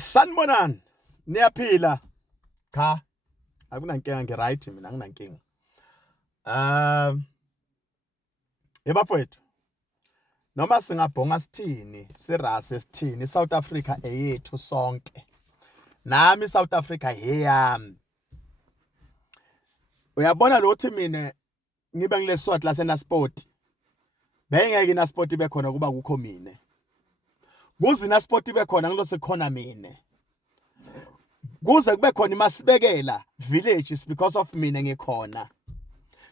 Sanibonani, niyaphila? Cha, akunankinga ngiright mina anginankinga. Ebafowethu. Noma singabhonga sithini, sirase sithini, South Africa eyethu sonke. Nami South Africa eyami. Uyabona lo uthi mina ngibe ngileswati laseNaspoti. Bengeke iNaspoti ibe khona kuba kukho mina. Kuze iNaspoti ibe khona ngilose khona mina. Kuze kube khona iMasibekela villages because of mina ngikhona.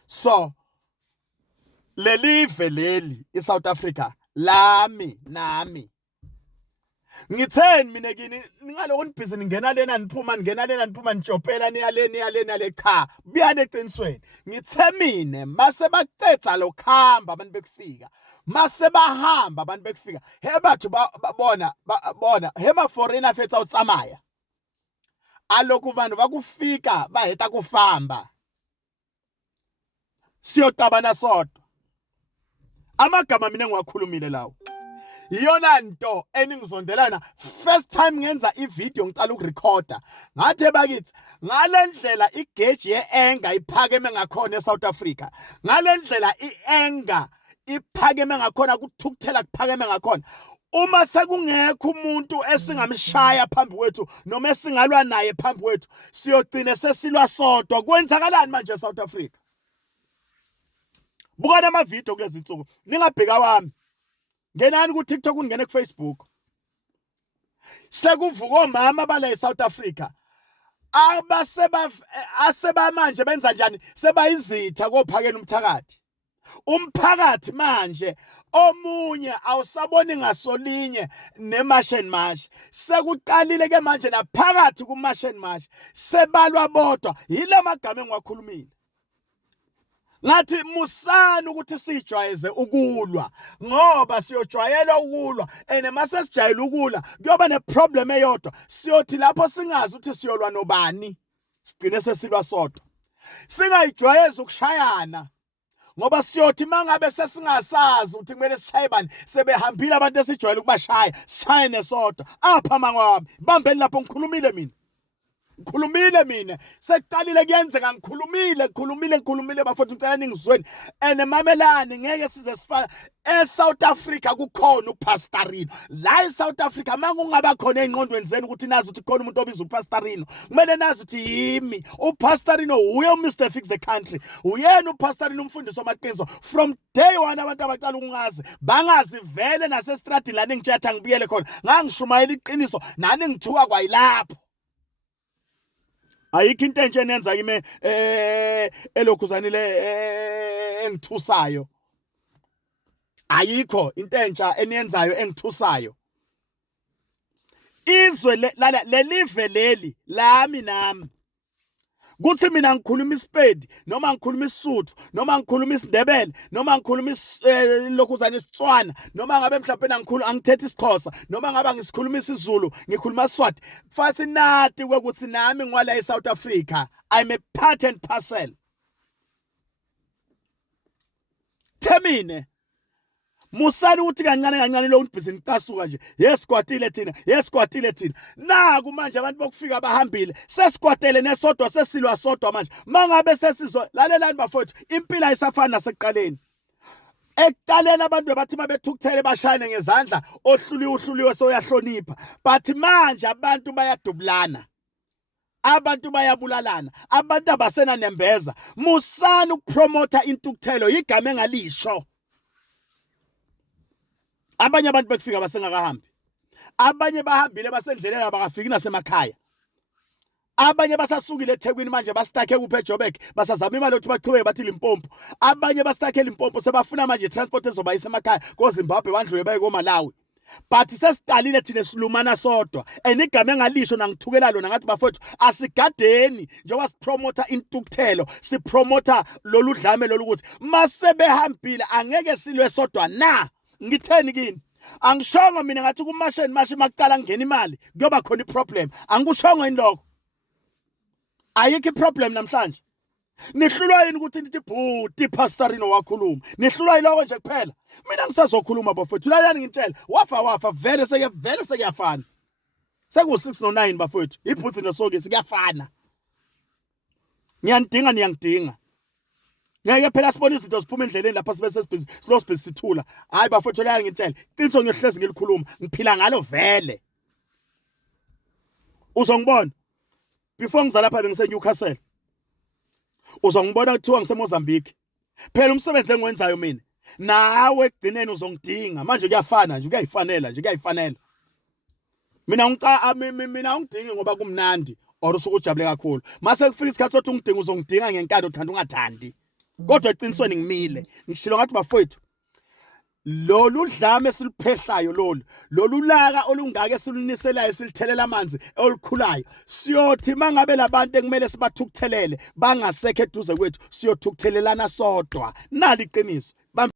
So lelive leli iSouth Africa lami nami. Ngitheni mina kini ningaloku nibhizi ngena lena niphuma nitshopela niyale cha buyane eqinisweni. Ngithe mina mase baqedza lokuhamba abantu bekufika. Mase bahamba abantu bekufika. He bathu bona he ma foreigner fetsa utsamaya. Aloku vanhu vakufika va heta ku famba. Siyotabana sodwa. Amagama mina ngiwakhulumile lawo. Iyona nto eningizondelana first time ngenza ivideo ngicala ukurecorda ngathe bakithi ngalendlela igauge yeenga iphakeme ngakhona eSouth Africa ngalendlela ienga iphakeme ngakhona kuthukuthela kuphakeme ngakhona uma sekungekho umuntu esingamshaya phambi kwethu noma esingalwa naye phambi kwethu siyogcina sesilwa sodwa kwenzakalani manje eSouth Africa buka nama video kulezi insuku ningabheka wami ngenani ku TikTok ungene ku Facebook sekuvuka omama bala eSouth Africa aseba manje benza njani sebayizitha kophakela umphakathi manje omunye awusaboni ngasolinye neMarch and March sekuqalile ke manje naphakathi kuMarch and March sebalwa bodwa yile magama engiwakhulumile ngathi musani ukuthi sijwayeze ukulwa ngoba siyojwayela ukulwa ene mase sijayela ukulwa kuyoba neproblem eyodwa siyothi lapho singazi ukuthi siyolwa nobani sigcine sesilwa sodwa singayijwayeza ukushayana ngoba siyothi mangabe sesingasazi ukuthi kumele sishaye bani sebehambile abantu esijwayela ukubashaya sishayene sodwa apha mangwami bambeni lapho ngikhulumile mina sekuqalile kuyenzeka ngikhulumile bafowethu ngicela ningizweni ene mamelani ngeke size sifana eSouth Africa kukhona uPastorino la eSouth Africa makungaba khona engqondweni zenu ukuthi nazi ukuthi khona umuntu obiza uPastorino kumele nazi ukuthi yimi uPastorino uye uMr Fix the Country uyena uPastorino umfundisi wamaqiniso from day one abantu abaqala ukungazi bangazi vele nasestradini la ningitshatha ngibuyele khona ngangishumayela iqiniso nani ngithuka kwayilapho ayikho into entshe enenza kimi elokhuzanile engithusayo ayikho into entsha eniyenzayo engithusayo izwe lelive leli lami nami kuthi mina ngikhuluma iSpedi noma ngikhuluma iSuthu noma ngikhuluma isiNdebele noma ngikhuluma ilokhuzana isitswana noma ngabe mhlawumbe angithethe isiXhosa noma ngaba ngisikhuluma isiZulu ngikhuluma iSwati futhi nathi ukuthi nami ngwala eSouth Africa I'm a part and parcel Themine musani uthi kancane lo ubhizinisi kasuka nje yesikwatile thina naku manje abantu bokufika abahambile sesikwatele nesodwa sesilwa sodwa manje mangabe sesizo lalelani bafowethu impilo ayisafana nasekuqaleni ekuqaleni abantu bathi mabethukuthele bashayane ngezandla ohluliwe soyahlonipha but manje abantu bayadubulana abantu bayabulalana abantu abasena nembeza musani ukupromota intukuthelo igama engalisho abanye abantu bekufika basengakahambi abanye bahambile basendleleni abakafiki nasemakhaya abanye basasukile eThekwini manje bastakhe kuphe Joburg basazama imali ukuthi baqhubeke bathi Limpopo abanye bastakhe Limpopo sebafuna manje transport ezobayisa emakhaya koZimbabwe bandlule baye koMalawi but sesiqalile thina silumana sodwa enigama engalisho nangithukela lona ngathi bafowethu asigadeni njengoba sipromota intukuthelo sipromota lolu dlame lolu ukuthi masebehambile angeke silwe sodwa na ngitheni kini angishongo mina ngathi kuMarch and March maqala ngena imali kuyoba khona iproblem angikushongo indloko ayikho iproblem namhlanje nihlulwa yini ukuthi nithi bhuti Pastorino wakhuluma nihlulwa yiloko nje kuphela mina ngisazokhuluma bafowethu lalani ngintshela wafa vele sekuyafana Seku6 no9 bafowethu. Iphutsi nosokisi kuyafana. Niyangidinga. Ngeke phela sibone izinto ziphuma endleleni lapha sibe sesibhizi silosibhizi sithula. Hayi bafowethu la ngitshela. Iqiniso ngiyohlezi ngilikhuluma. Ngiphila ngalo vele. Uzongibona. Before ngiza lapha bengise Newcastle. Uzongibona kuthiwa ngise Mozambique. Phela umsebenzi engiwenzayo mina. Nawe egcineni uzongidinga. Manje kuyafana nje, kuyayifanela. Mina ungidingi ngoba kumnandi or usuke ujabule kakhulu. Mase kufika isikhathi sokuthi ungidinga uzongidinga ngenkani othanda ungathandi. Kodwa eqinisweni ngimile. Ngishilo ngathi bafowethu lolu dlame siliphehlayo lolu laka olungaka esiluniselayo silthelela amanzi olukhulayo siyothi mangabe labantu ekumele sibathukuthelele bangasekho eduze kwethu siyothukuthelelana sodwa nali iqiniso.